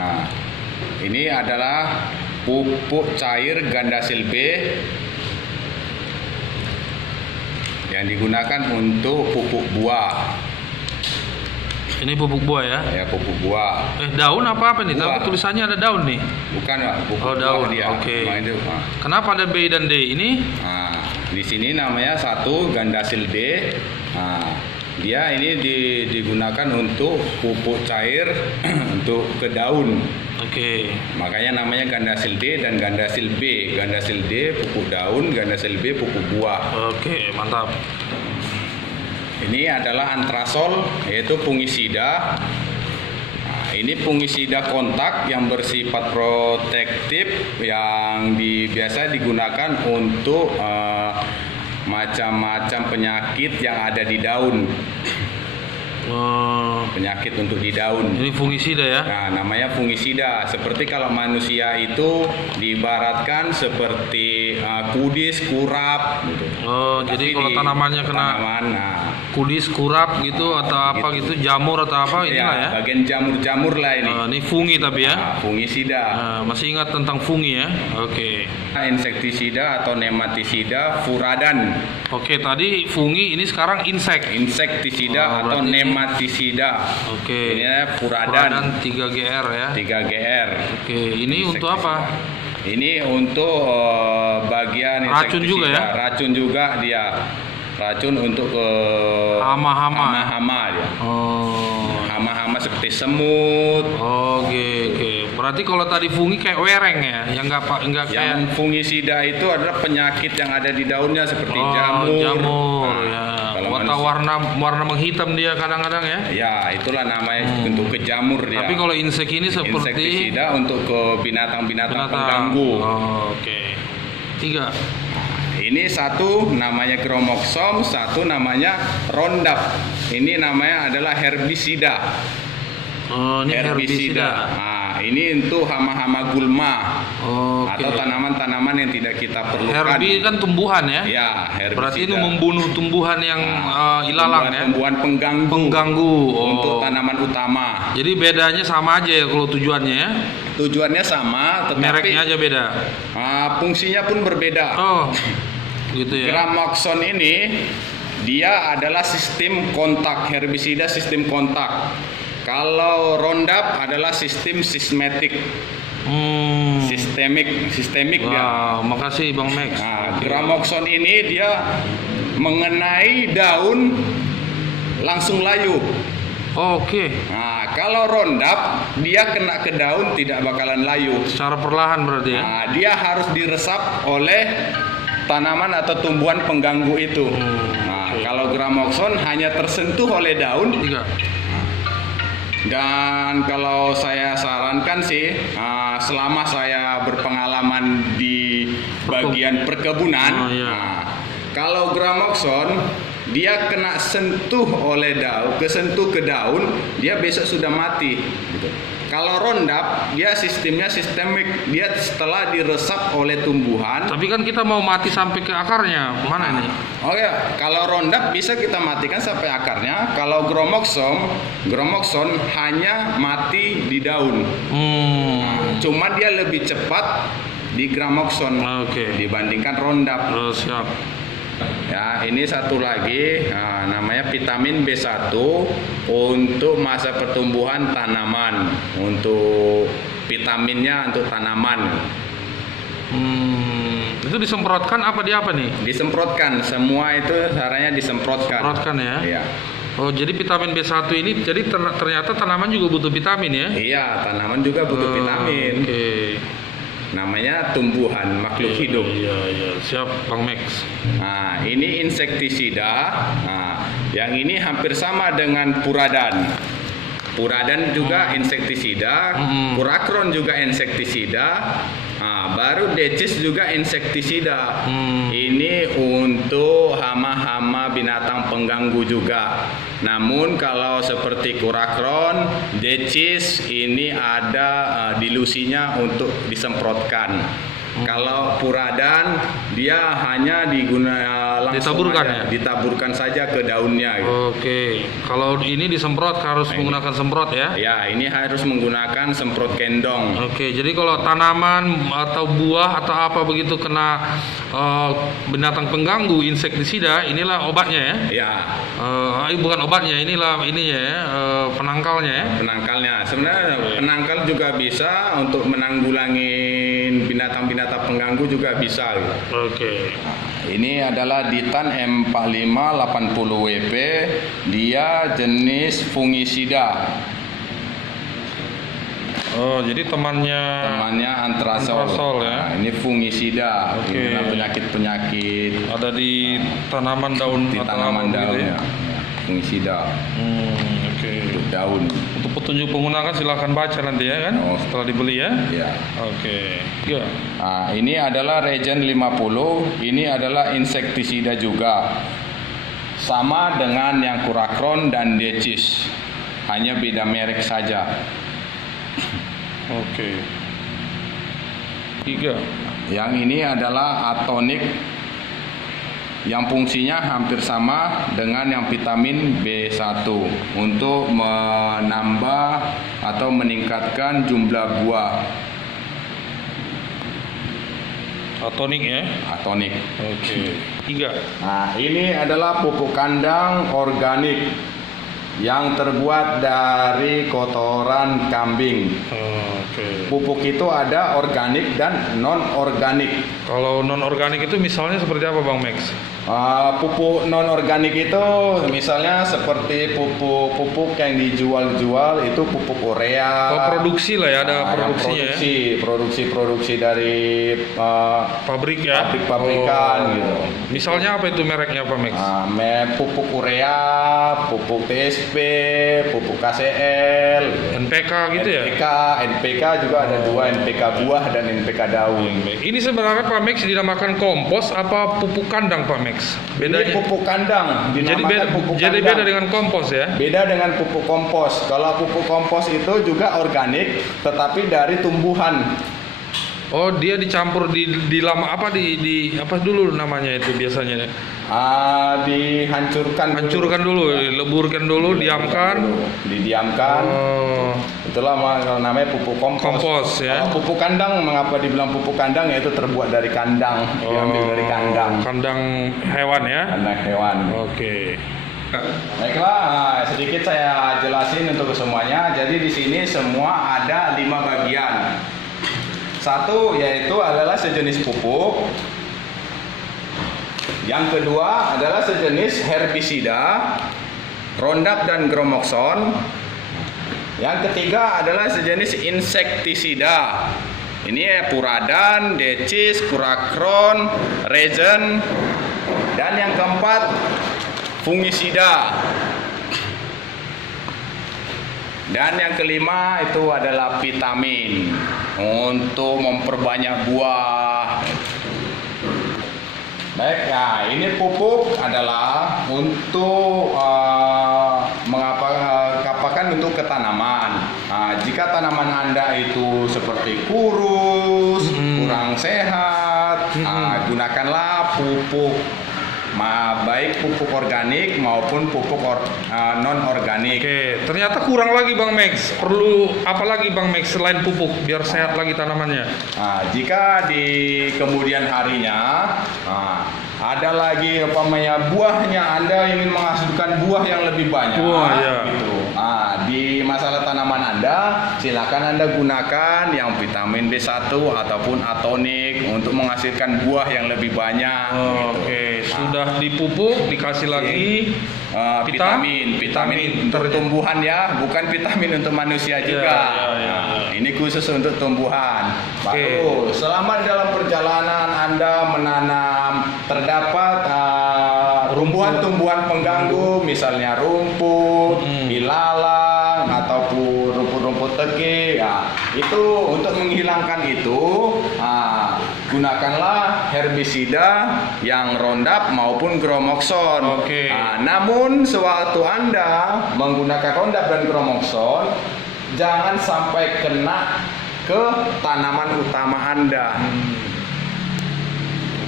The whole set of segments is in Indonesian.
Nah, ini adalah pupuk cair Gandasil B yang digunakan untuk pupuk buah. Ini pupuk buah ya? Ya, pupuk buah. Daun apa nih? Buah. Tapi tulisannya ada daun nih. Bukan, Pak. Pupuk Oh, buah daun. dia. Oke. Nah, itu, Pak. Kenapa ada B dan D ini? Nah, di sini namanya satu Gandasil D. Nah, dia ini digunakan untuk pupuk cair untuk ke daun. Oke. Makanya namanya Gandasil D dan Gandasil B. Gandasil D pupuk daun, Gandasil B pupuk buah. Oke, mantap. Ini adalah antrasol, yaitu fungisida. Nah, ini fungisida kontak yang bersifat protektif yang biasa digunakan untuk macam-macam penyakit yang ada di daun. Penyakit untuk di daun. Ini fungisida ya? Nah, namanya fungisida. Seperti kalau manusia itu diibaratkan seperti kudis, kurap gitu. Jadi Tapi kalau di tanamannya kena tanaman, kudis, kurap gitu atau apa gitu, jamur atau apa inilah ya? bagian jamur-jamur lah ini. Ini fungi tapi ya? Nah, fungisida. Masih ingat tentang fungi ya? Oke. Insektisida atau nematisida, furadan. Oke, tadi fungi, ini sekarang Insektisida atau berarti nematisida. Oke. Ini furadan. Furadan 3GR ya? 3GR. Oke, ini untuk apa? Ini untuk bagian Racun juga ya? Racun juga dia. Racun untuk Hama-hama. hama-hama dia. Oh. Hama-hama seperti semut. Oke. Berarti kalau tadi fungi kayak wereng ya, yang enggak Yang kayak fungisida itu adalah penyakit yang ada di daunnya seperti jamur. jamur Nah, ya. kalau Warna menghitam dia kadang-kadang ya. Ya, itulah namanya untuk ke jamur dia. Tapi kalau insek ini seperti insektisida untuk ke binatang-binatang pengganggu. Oke. 3. Ini satu namanya Gromoxom, satu namanya Roundup. Ini namanya adalah herbisida. Ini herbisida. Nah, ini untuk hama-hama gulma atau tanaman-tanaman yang tidak kita perlukan. Herbi kan tumbuhan ya? Ya, herbisida. Berarti ini membunuh tumbuhan yang ilalang ya? Tumbuhan pengganggu. Untuk tanaman utama. Jadi bedanya sama aja ya kalau tujuannya ya? Tujuannya sama, tetapi Mereknya aja beda. Fungsinya pun berbeda. Gitu ya. Gramoxone ini dia adalah sistem kontak, herbisida sistem kontak. Kalau Roundup adalah sistem sistemik. Sistemik dia. Makasih Bang Max. Gramoxone ini dia mengenai daun langsung layu. Oke. Nah, kalau Roundup dia kena ke daun tidak bakalan layu. Secara perlahan berarti ya? Nah, dia harus diresap oleh tanaman atau tumbuhan pengganggu itu. Kalau Gramoxone hanya tersentuh oleh daun. 3. Dan kalau saya sarankan sih, selama saya berpengalaman di bagian perkebunan, kalau Gramoxone dia kena sentuh oleh daun, kesentuh ke daun, dia besok sudah mati. Gitu. Kalau Roundup dia sistemnya sistemik, dia setelah diresap oleh tumbuhan. Tapi kan kita mau mati sampai ke akarnya, mana ini? Oh ya, kalau Roundup bisa kita matikan sampai akarnya. Kalau Gramoxone hanya mati di daun. Cuma dia lebih cepat di Gramoxone dibandingkan Roundup. Siap. Ya, ini satu lagi namanya vitamin B1 untuk masa pertumbuhan tanaman, untuk vitaminnya untuk tanaman. Itu disemprotkan apa di apa nih? Disemprotkan, semua itu caranya disemprotkan. Semprotkan ya? Iya. Jadi vitamin B1 ini jadi ternyata tanaman juga butuh vitamin ya? Iya, tanaman juga butuh vitamin. Namanya tumbuhan makhluk hidup. Iya, siap Bang Max. Nah, ini insektisida. Nah, yang ini hampir sama dengan furadan. Furadan juga insektisida, Purakron juga insektisida. Baru Decis juga insektisida. Ini untuk hama-hama binatang pengganggu juga. Namun kalau seperti Purakron, Decis ini ada dilusinya untuk disemprotkan. Kalau puradan dia hanya ditaburkan saja ke daunnya. Gitu. Oke. Kalau ini disemprot harus menggunakan semprot ya? Ya, ini harus menggunakan semprot kendong. Oke. Jadi kalau tanaman atau buah atau apa begitu kena binatang pengganggu insektisida, inilah obatnya ya? Ya. Bukan obatnya, inilah ininya ya, penangkalnya ya? Penangkalnya. Sebenarnya penangkal juga bisa untuk menanggulangi binatang-binatang pengganggu juga bisa. Gitu. Oke. Ini adalah Ditan M45 80 WP, dia jenis fungisida. Oh, jadi temannya Anthrasol ya. Nah, ini fungisida, karena penyakit-penyakit ada di tanaman daun di atau tanaman apa begitu daunnya. Fungisida. Oke. Untuk daun. Untuk petunjuk penggunaan silahkan baca nanti ya kan, setelah dibeli ya. Ya. Oke. Ya. Nah, ini adalah Regen 50, ini adalah insektisida juga. Sama dengan yang Kurakron dan Decis, hanya beda merek saja. Oke. 3. Yang ini adalah Atonic, yang fungsinya hampir sama dengan yang vitamin B1 untuk menambah atau meningkatkan jumlah buah. Atonic ya. Atonic. Oke. 3. Nah, ini adalah pupuk kandang organik yang terbuat dari kotoran kambing. Oke. Pupuk itu ada organik dan non organik. Kalau non organik itu misalnya seperti apa Bang Max? Pupuk non organik itu misalnya seperti pupuk yang dijual itu pupuk urea. Oh, produksi lah ya, ada produksinya ya. Produksi dari Pabrik ya. Pabrik-pabrikan gitu. Misalnya apa itu mereknya Pak Max? Pupuk urea, pupuk TSP, pupuk KCL, NPK gitu ya. NPK juga ada dua, NPK buah dan NPK daun. Ini sebenarnya Pak Max dinamakan kompos apa pupuk kandang Pak Max? Bedanya pupuk kandang, jadi beda dengan kompos ya? Beda dengan pupuk kompos. Kalau pupuk kompos itu juga organik, tetapi dari tumbuhan. Oh, dia dicampur di lama apa di apa dulu namanya itu biasanya? Hancurkan dulu, leburkan dulu, didiamkan. Oh. Itulah namanya pupuk kompos. Kompos ya. Pupuk kandang, mengapa dibilang pupuk kandang? Yaitu terbuat dari kandang, diambil dari kandang. Kandang hewan ya. Kandang hewan. Oke. Baiklah, sedikit saya jelasin untuk semuanya. Jadi di sini semua ada 5 bagian. Satu yaitu adalah sejenis pupuk. Yang kedua adalah sejenis herbisida, Roundup dan Gramoxone. Yang ketiga adalah sejenis insektisida. Ini Puradan, Decis, Kurakron, Regen. Dan yang keempat fungisida. Dan yang kelima itu adalah vitamin untuk memperbanyak buah. Baik, ya ini pupuk adalah untuk mengapakan untuk ke tanaman. Jika tanaman Anda itu seperti kurus, kurang sehat, gunakanlah pupuk. Baik pupuk organik maupun pupuk non organik. Oke, ternyata kurang lagi Bang Max. Perlu apa lagi Bang Max selain pupuk biar sehat lagi tanamannya? Jika di kemudian harinya ada lagi buahnya, Anda ingin menghasilkan buah yang lebih banyak, gitu. Di masalah tanaman Anda, silakan Anda gunakan yang vitamin B1 ataupun Atonic untuk menghasilkan buah yang lebih banyak. Oke, sudah dipupuk, dikasih lagi vitamin untuk tumbuhan ya, bukan vitamin untuk manusia juga. Ini khusus untuk tumbuhan. Baru selama dalam perjalanan Anda menanam terdapat tumbuhan pengganggu, misalnya rumput, ilalang ataupun rumput-rumput teki, itu untuk menghilangkan itu gunakanlah herbisida yang Roundup maupun Gramoxone. Namun sewaktu Anda menggunakan Roundup dan Gramoxone, jangan sampai kena ke tanaman utama Anda.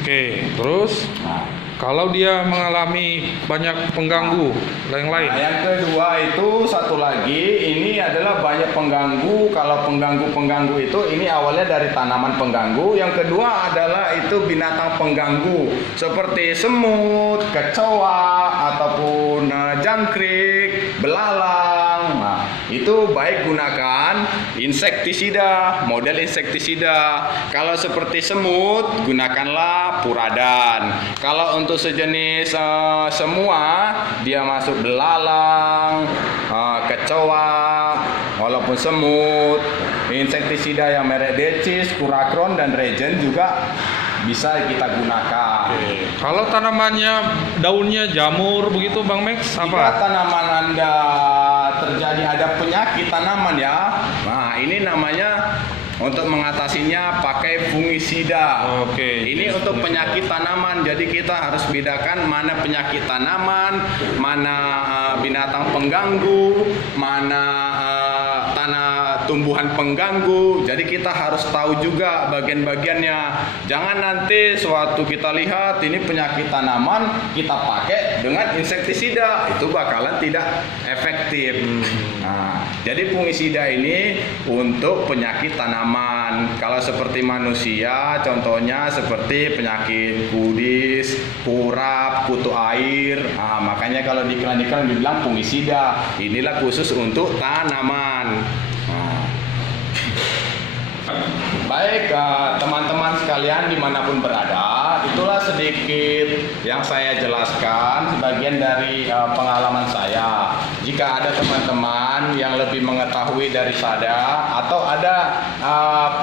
Oke, terus Nah, kalau dia mengalami banyak pengganggu yang lain. Nah, yang kedua itu satu lagi, ini adalah banyak pengganggu. Kalau pengganggu itu ini awalnya dari tanaman pengganggu. Yang kedua adalah itu binatang pengganggu seperti semut, kecoa ataupun jangkrik, belalang. Nah, itu baik gunakan insektisida, model insektisida. Kalau seperti semut, gunakanlah Puradan. Kalau untuk sejenis semua, dia masuk belalang, kecoa, walaupun semut, insektisida yang merek Decis, Kuracron dan Regen juga bisa kita gunakan. Kalau tanamannya daunnya jamur begitu Bang Max, Jika apa? tanaman Anda terjadi ada penyakit tanaman ya, nah ini namanya untuk mengatasinya pakai fungisida. Oke. Ini untuk penyakit tanaman. Jadi kita harus bedakan mana penyakit tanaman, mana binatang pengganggu, mana tanah tumbuhan pengganggu. Jadi kita harus tahu juga bagian-bagiannya. Jangan nanti suatu kita lihat ini penyakit tanaman, kita pakai dengan insektisida, itu bakalan tidak efektif. Nah, jadi fungisida ini untuk penyakit tanaman. Kalau seperti manusia, contohnya seperti penyakit kudis, kurap, kutu air. Nah, makanya kalau di iklan-iklan dibilang fungisida. Inilah khusus untuk tanaman. Nah. Baik teman-teman sekalian dimanapun berada, itulah sedikit yang saya jelaskan sebagian dari pengalaman saya. Jika ada teman-teman yang lebih mengetahui dari saya atau ada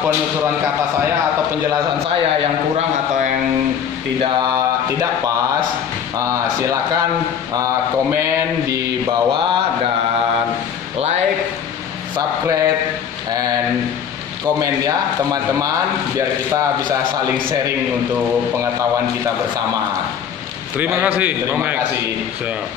penuturan kata saya atau penjelasan saya yang kurang atau yang tidak pas, silakan komen di bawah dan like, subscribe, and komen ya teman-teman, biar kita bisa saling sharing untuk pengetahuan kita bersama. Terima kasih, Bang Terima Max. kasih. Siap.